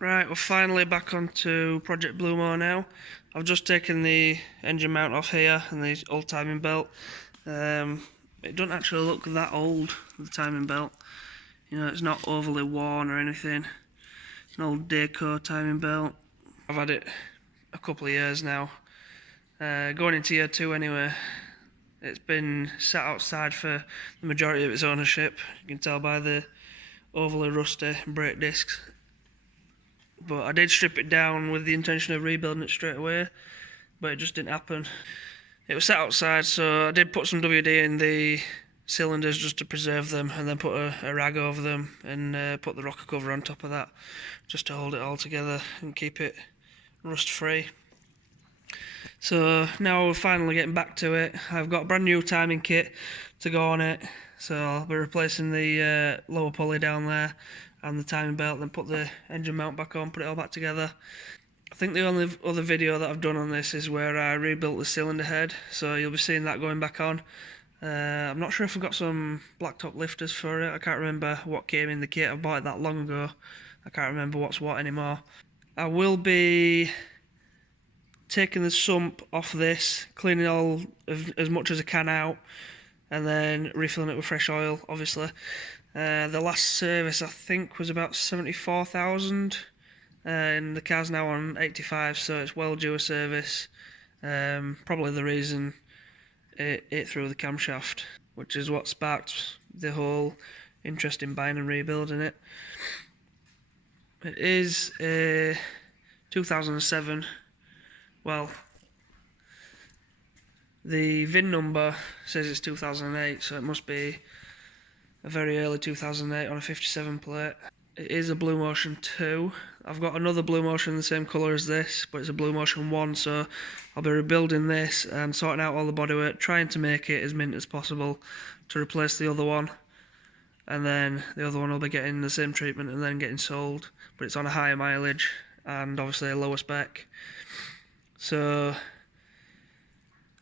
Right, we're finally back onto Project Bluemo now. I've just taken the engine mount off here and the old timing belt. It doesn't actually look that old, the timing belt. You know, it's not overly worn or anything. It's an old Deco timing belt. I've had it a couple of years now. Going into year 2 anyway. It's been sat outside for the majority of its ownership. You can tell by the overly rusty brake discs. But I did strip it down with the intention of rebuilding it straight away, but it just didn't happen. It was sat outside, so I did put some WD in the cylinders just to preserve them, and then put a rag over them and put the rocker cover on top of that just to hold it all together and keep it rust free. So now we're finally getting back to it. I've got a brand new timing kit to go on it, so I'll be replacing the lower pulley down there and the timing belt, then put the engine mount back on, put it all back together. I think the only other video that I've done on this is where I rebuilt the cylinder head, so you'll be seeing that going back on. I'm not sure if I've got some blacktop lifters for it. I can't remember what came in the kit. I bought it that long ago. I can't remember what's what anymore. I will be taking the sump off this, cleaning all as much as I can out, and then refilling it with fresh oil, obviously. The last service I think was about 74,000, and the car's now on 85, so it's well due a service. Probably the reason it threw the camshaft, which is what sparked the whole interest in buying and rebuilding it. It is a 2007. Well, the VIN number says it's 2008, so it must be a very early 2008 on a 57 plate. It is a Blue Motion 2. I've got another Blue Motion the same colour as this, but it's a Blue Motion 1, so I'll be rebuilding this and sorting out all the bodywork, trying to make it as mint as possible to replace the other one. And then the other one will be getting the same treatment and then getting sold, but it's on a higher mileage and obviously a lower spec. So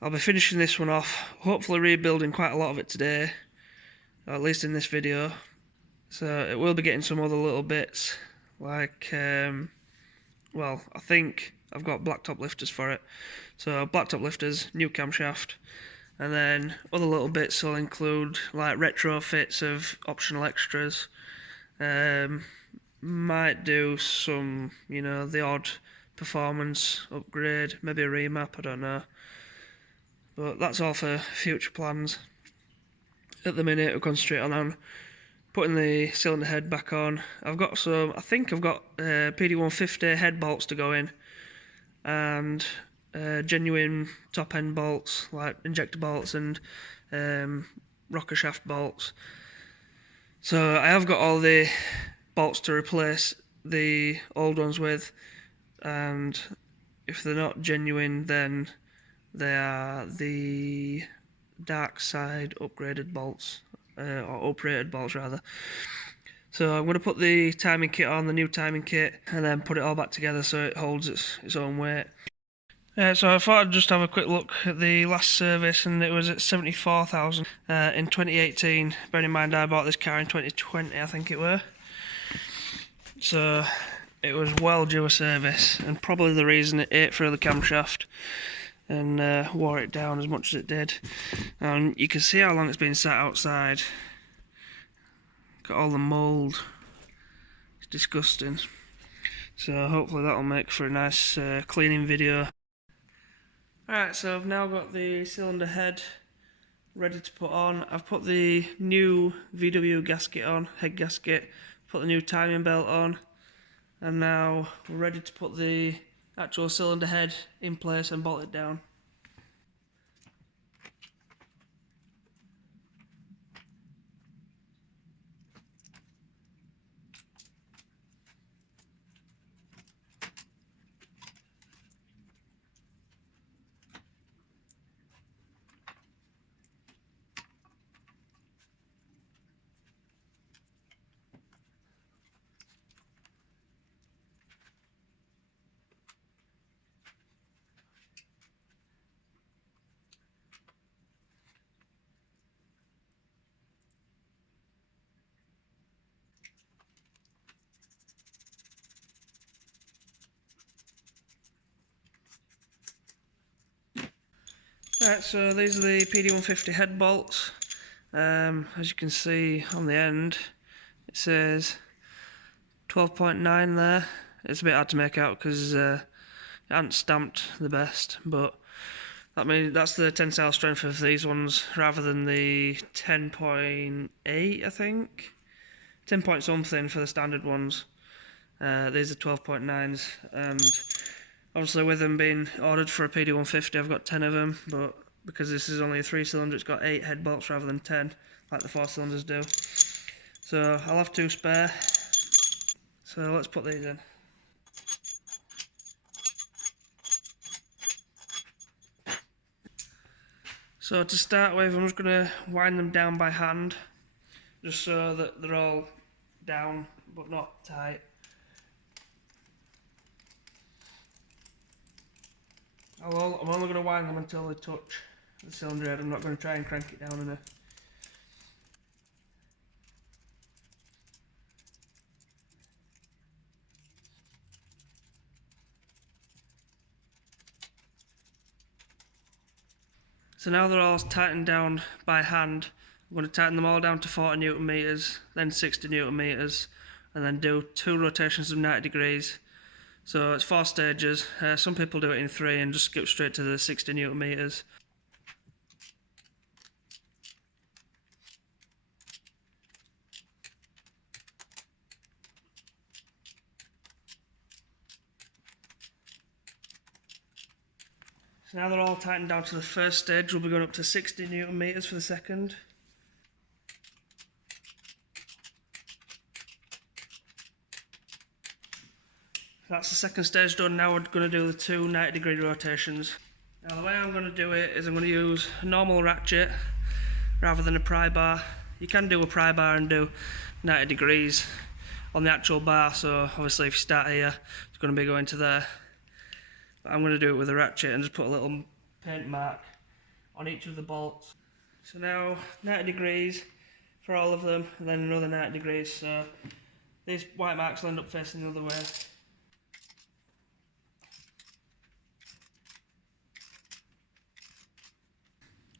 I'll be finishing this one off, hopefully rebuilding quite a lot of it today, or at least in this video. So it will be getting some other little bits, like, well, I think I've got blacktop lifters for it. So blacktop lifters, new camshaft, and then other little bits will include like retrofits of optional extras. Might do some, you know, the odd performance upgrade, maybe a remap, I don't know. But that's all for future plans. At the minute, we're concentrating on putting the cylinder head back on. I've got some, I think I've got PD150 head bolts to go in, and genuine top end bolts like injector bolts and rocker shaft bolts. So I have got all the bolts to replace the old ones with, and if they're not genuine, then they are the dark side upgraded bolts, or uprated bolts rather. So I'm going to put the timing kit on, the new timing kit, and then put it all back together so it holds its own weight. So I thought I'd just have a quick look at the last service, and it was at 74,000 in 2018. Bearing in mind I bought this car in 2020, I think it were. So it was well due a service, and probably the reason it ate through the camshaft and wore it down as much as it did. And you can see how long it's been sat outside. Got all the mould. It's disgusting. So hopefully that'll make for a nice cleaning video. Alright, so I've now got the cylinder head ready to put on. I've put the new VW gasket on, head gasket, put the new timing belt on, and now we're ready to put the actual cylinder head in place and bolt it down. Right, so these are the PD150 head bolts. As you can see on the end, it says 12.9 there. It's a bit hard to make out because it hasn't stamped the best, but that's the tensile strength of these ones rather than the 10.8, I think. 10 point something for the standard ones. These are 12.9s, and obviously with them being ordered for a PD150, I've got 10 of them, but because this is only a 3-cylinder, it's got 8 head bolts rather than 10, like the 4-cylinders do. So I'll have 2 spare. So let's put these in. So to start with, I'm just going to wind them down by hand, just so that they're all down but not tight. I'm only going to wind them until they touch the cylinder head. I'm not going to try and crank it down enough. So now they're all tightened down by hand, I'm going to tighten them all down to 40 Newton meters, then 60 Newton meters, and then do 2 rotations of 90 degrees. So it's 4 stages. Some people do it in 3 and just skip straight to the 60 Newton meters. So now they're all tightened down to the first stage, we'll be going up to 60 Newton meters for the second. That's the second stage done. Now we're going to do the 2 90-degree rotations. Now the way I'm going to do it is I'm going to use a normal ratchet rather than a pry bar. You can do a pry bar and do 90 degrees on the actual bar, so obviously if you start here, it's going to be going to there. But I'm going to do it with a ratchet and just put a little paint mark on each of the bolts. So now 90 degrees for all of them, and then another 90 degrees, so these white marks will end up facing the other way.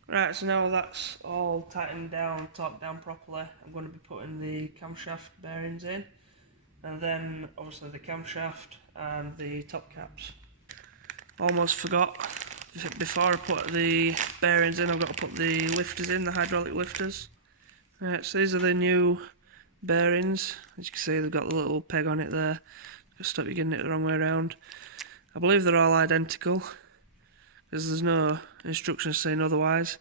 Right, so now that's all tightened down, torqued down properly, I'm going to be putting the camshaft bearings in, and then obviously the camshaft and the top caps. Almost forgot, before I put the bearings in, I've got to put the lifters in, the hydraulic lifters. Right, so these are the new bearings. As you can see, they've got the little peg on it there, just stop you getting it the wrong way around. I believe they're all identical, because there's no instructions saying otherwise.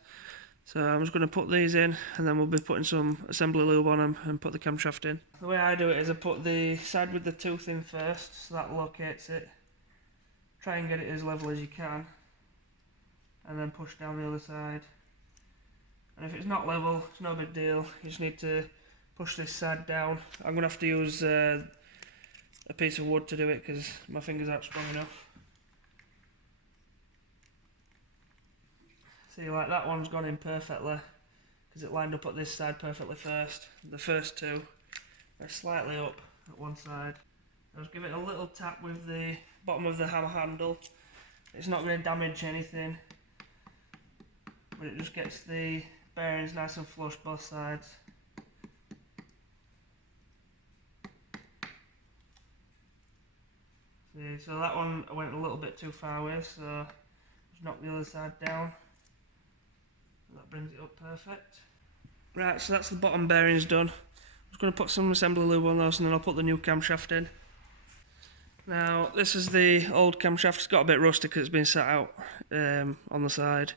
So I'm just going to put these in, and then we'll be putting some assembly lube on them and put the camshaft in. The way I do it is I put the side with the tooth in first, so that locates it. Try and get it as level as you can, and then push down the other side. And if it's not level, it's no big deal, you just need to push this side down. I'm going to have to use a piece of wood to do it because my fingers aren't strong enough. See, like that one's gone in perfectly because it lined up at this side perfectly first. The first 2 are slightly up at one side. I'll just give it a little tap with the bottom of the hammer handle. It's not going to damage anything, but it just gets the bearings nice and flush both sides. See, so that one I went a little bit too far with, so just knock the other side down. That brings it up perfect. Right, so that's the bottom bearings done. I'm just going to put some assembly lube on those and then I'll put the new camshaft in. Now this is the old camshaft. It's got a bit rusty because it's been sat out on the side,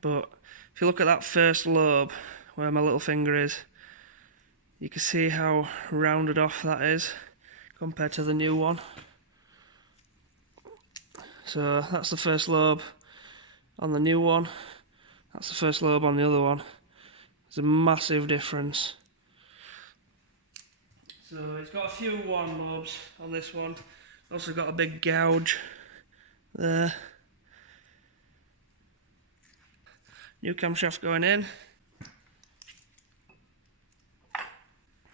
but if you look at that first lobe where my little finger is, you can see how rounded off that is compared to the new one. So that's the first lobe on the new one, that's the first lobe on the other one. There's a massive difference. So it's got a few worn lobes on this one. Also got a big gouge there. New camshaft going in.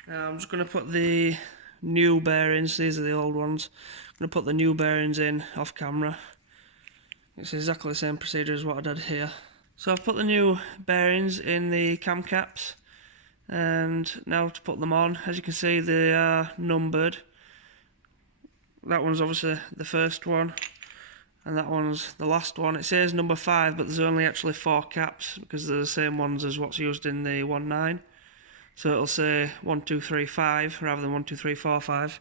Now I'm just going to put the new bearings, these are the old ones. I'm going to put the new bearings in off camera. It's exactly the same procedure as what I did here. So I've put the new bearings in the cam caps, and now to put them on. As you can see, they are numbered. That one's obviously the first one, and that one's the last one. It says number 5, but there's only actually 4 caps because they're the same ones as what's used in the 1.9. So it'll say 1, 2, 3, 5 rather than 1, 2, 3, 4, 5.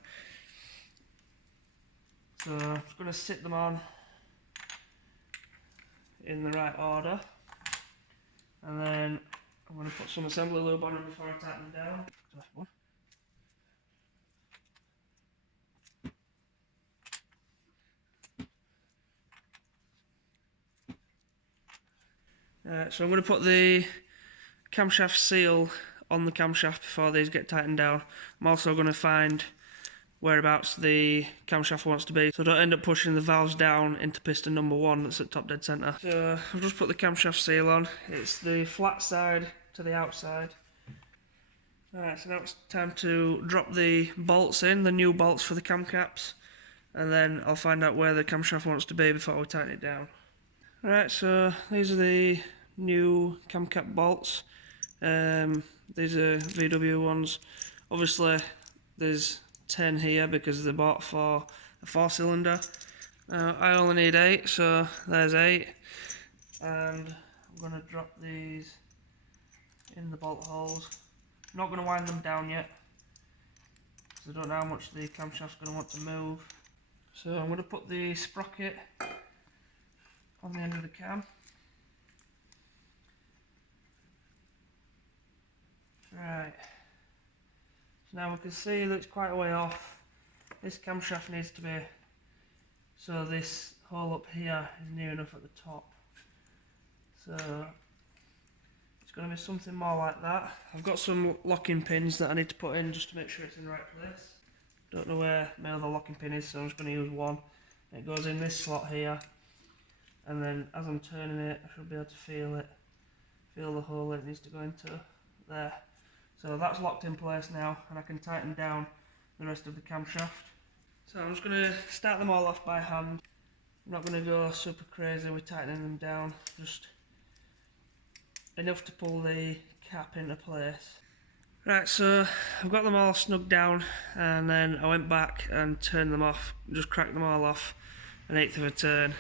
So I'm just going to sit them on in the right order, and then I'm going to put some assembly lube on them before I tighten them down. So I'm going to put the camshaft seal on the camshaft before these get tightened down. I'm also going to find whereabouts the camshaft wants to be, so don't end up pushing the valves down into piston number 1 that's at top dead centre. So I've just put the camshaft seal on. It's the flat side to the outside. Alright, so now it's time to drop the bolts in, the new bolts for the cam caps, and then I'll find out where the camshaft wants to be before we tighten it down. Alright, so these are the new cam cap bolts. These are VW ones. Obviously there's 10 here because they're bought for a 4-cylinder. I only need 8, so there's 8. And I'm going to drop these in the bolt holes. I'm not going to wind them down yet, because I don't know how much the camshaft's going to want to move. So I'm going to put the sprocket on the end of the cam. Right. So now we can see that it's quite a way off. This camshaft needs to be, so this hole up here is near enough at the top. So it's going to be something more like that. I've got some locking pins that I need to put in just to make sure it's in the right place. Don't know where my other locking pin is, so I'm just going to use one. It goes in this slot here, and then as I'm turning it, I should be able to feel the hole that it needs to go into there. So that's locked in place now, and I can tighten down the rest of the camshaft. So I'm just going to start them all off by hand. I'm not going to go super crazy with tightening them down, just enough to pull the cap into place. Right, so I've got them all snugged down, and then I went back and turned them off, just cracked them all off an 1/8 of a turn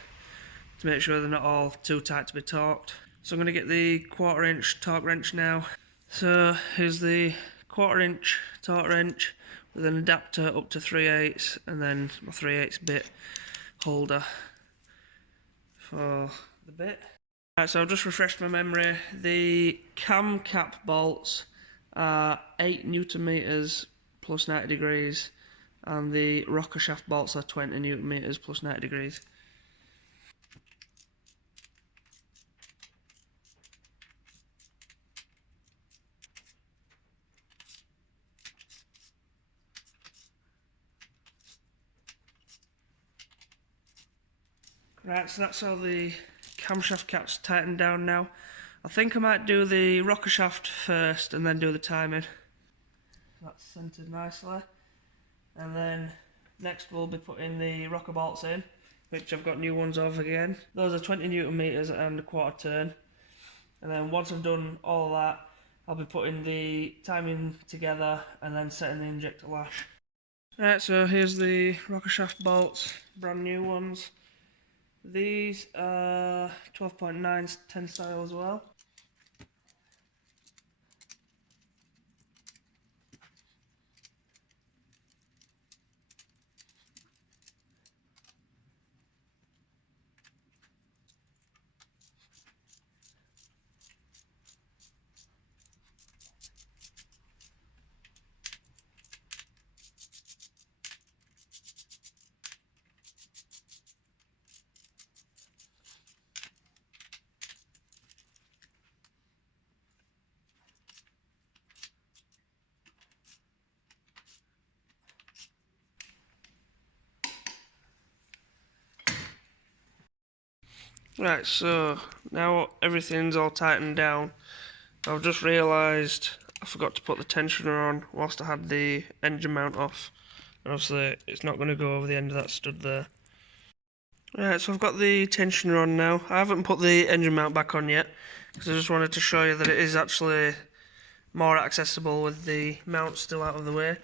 to make sure they're not all too tight to be torqued. So I'm going to get the 1/4 inch torque wrench now. So here's the 1/4 inch torque wrench with an adapter up to 3/8, and then my 3/8 bit holder for the bit. Right, so I've just refreshed my memory. The cam cap bolts are 8 Newton meters plus 90 degrees, and the rocker shaft bolts are 20 Newton meters plus 90 degrees. Right, so that's all the camshaft caps tightened down now. I think I might do the rocker shaft first and then do the timing. That's centered nicely. And then next we'll be putting the rocker bolts in, which I've got new ones of again. Those are 20 Newton meters and a 1/4 turn. And then once I've done all that, I'll be putting the timing together and then setting the injector lash. Right, so here's the rocker shaft bolts, brand new ones. These are 12.9 tensile as well. Right, so now everything's all tightened down. I've just realised I forgot to put the tensioner on whilst I had the engine mount off. And obviously it's not going to go over the end of that stud there. Right, so I've got the tensioner on now. I haven't put the engine mount back on yet, because I just wanted to show you that it is actually more accessible with the mount still out of the way.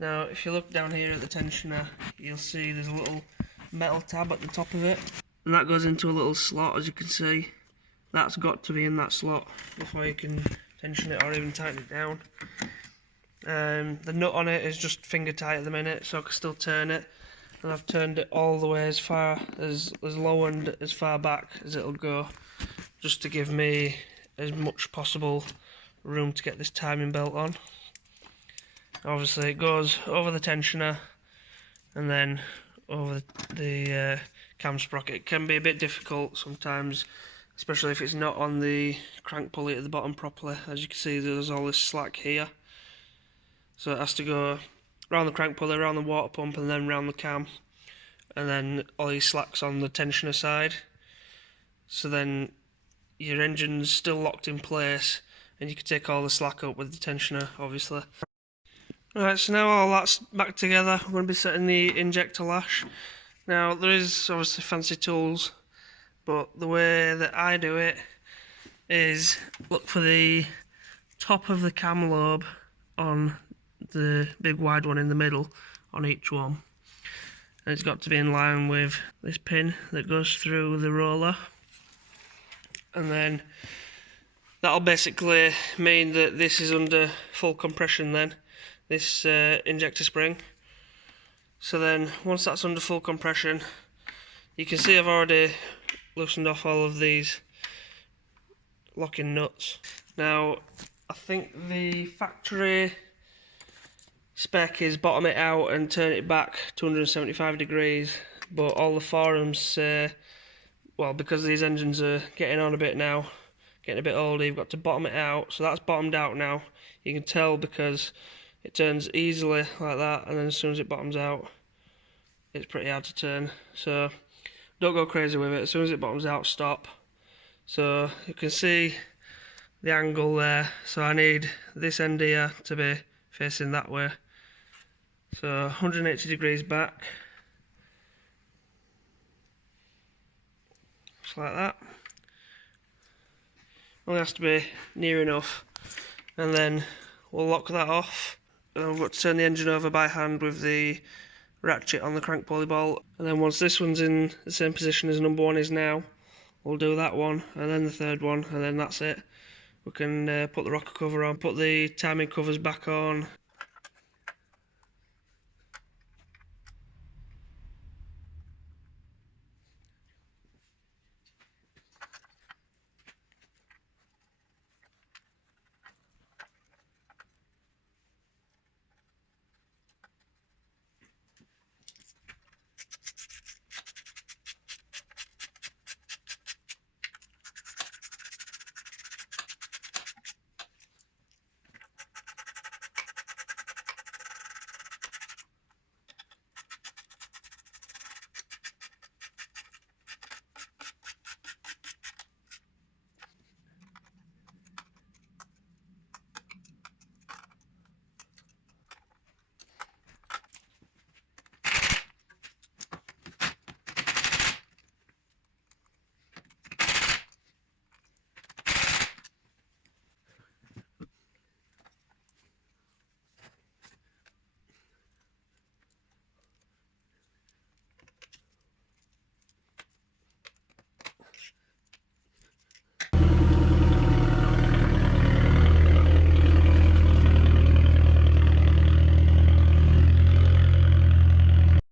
Now, if you look down here at the tensioner, you'll see there's a little metal tab at the top of it, and that goes into a little slot, as you can see. That's got to be in that slot before you can tension it or even tighten it down. The nut on it is just finger tight at the minute, so I can still turn it. And I've turned it all the way as low and as far back as it'll go, just to give me as much possible room to get this timing belt on. Obviously it goes over the tensioner and then over the cam sprocket. It can be a bit difficult sometimes, especially if it's not on the crank pulley at the bottom properly. As you can see, there's all this slack here, so it has to go around the crank pulley, around the water pump, and then round the cam, and then all these slacks on the tensioner side. So then your engine's still locked in place, and you can take all the slack up with the tensioner, obviously. Right, so now all that's back together, I'm going to be setting the injector lash. Now, there is obviously fancy tools, but the way that I do it is look for the top of the cam lobe on the big wide one in the middle on each one, and it's got to be in line with this pin that goes through the roller, and then that'll basically mean that this is under full compression then, this injector spring. So then once that's under full compression, you can see I've already loosened off all of these locking nuts. Now, I think the factory spec is bottom it out and turn it back 275 degrees, but all the forums say, well, because these engines are getting on a bit now, getting a bit older, you've got to bottom it out. So that's bottomed out now. You can tell because it turns easily like that, and then as soon as it bottoms out, it's pretty hard to turn. So don't go crazy with it. As soon as it bottoms out, stop. So you can see the angle there, so I need this end here to be facing that way, so 180 degrees back, just like that. Only has to be near enough, and then we'll lock that off. And I've got to turn the engine over by hand with the ratchet on the crank pulley bolt, and then once this one's in the same position as number one is now, we'll do that one, and then the third one, and then that's it. We can put the rocker cover on, put the timing covers back on,